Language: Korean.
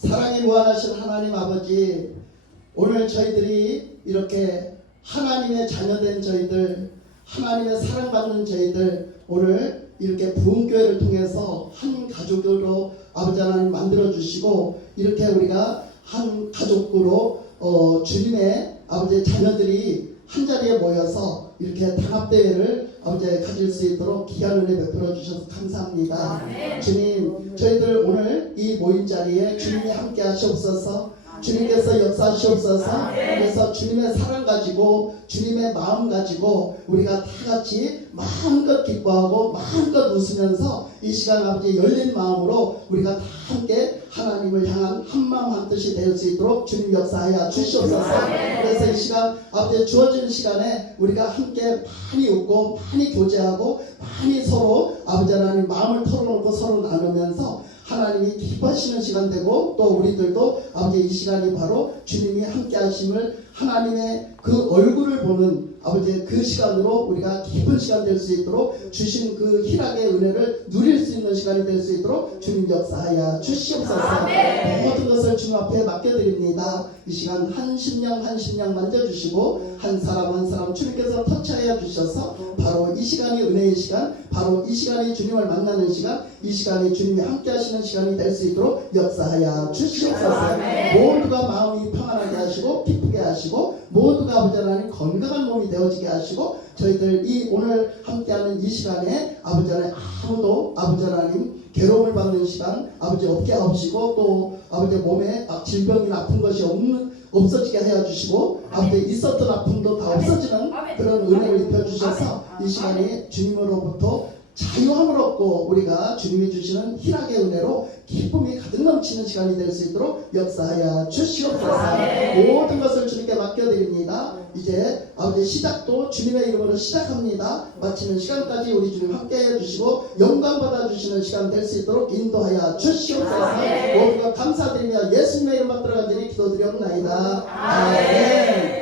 사랑이 무한하신 하나님 아버지 오늘 저희들이 이렇게 하나님의 자녀된 저희들 하나님의 사랑받는 저희들 오늘 이렇게 부흥교회를 통해서 한 가족으로 아버지 하나님 만들어 주시고 이렇게 우리가 한 가족으로 어, 주님의 아버지 자녀들이 한 자리에 모여서 이렇게 단합대회를 아버지 가질 수 있도록 귀한 은혜 베풀어 주셔서 감사합니다. 주님, 저희들 오늘 이 모임 자리에 주님이 함께 하시옵소서. 주님께서 역사하시옵소서. 그래서 주님의 사랑 가지고 주님의 마음 가지고 우리가 다 같이 마음껏 기뻐하고 마음껏 웃으면서 이 시간 아버지 열린 마음으로 우리가 다 함께 하나님을 향한 한 마음 한 뜻이 될 수 있도록 주님 역사하여 주시옵소서. 그래서 이 시간 아버지 주어진 시간에 우리가 함께 많이 웃고 많이 교제하고 많이 서로 아버지 하나님 마음을 털어놓고 서로 나누면서 하나님이 기뻐하시는 시간 되고 또 우리들도 아버지 이 시간이 바로 주님이 함께 하심을 하나님의 그 얼굴을 보는 아버지 그 시간으로 우리가 기쁜 시간 될 수 있도록 주신 그 희락의 은혜를 누릴 수 있는 시간이 될 수 있도록 주님 역사하여 주시옵소서. 것을 주님 앞에 맡겨드립니다. 이 시간 한 심령 한 심령 만져주시고 한 사람 한 사람 주님께서 터치하여 주셔서 바로 이 시간이 은혜의 시간 바로 이 시간이 주님을 만나는 시간 이 시간이 주님이 함께 하시는 시간이 될 수 있도록 역사하여 주시옵소서. 모두가 마음 하시고 저희들 이 오늘 함께하는 이 시간에 아버지 하나님 아무도 아버지 하나님 괴로움을 받는 시간 아버지 없게 하시고 또 아버지 몸에 아, 질병이나 아픈 것이 없는 없어지게 하여 주시고 아버지 있었던 아픔도 다 없어지는 그런 은혜를 입혀 주셔서 이 시간에 주님으로부터 자유함을 얻고 우리가 주님이 주시는 희락의 은혜로 기쁨이 가득 넘치는 시간이 될 수 있도록 역사하여 주시옵소서. 모든 것을 주님께 맡겨드립니다. 이제 아버지 시작도 주님의 이름으로 시작합니다. 마치는 시간까지 우리 주님 함께해 주시고 영광 받아 주시는 시간 될 수 있도록 인도하여 주시옵소서. 모두가 감사드리며 예수님의 이름 받들어 간절히 기도드리옵나이다. 아멘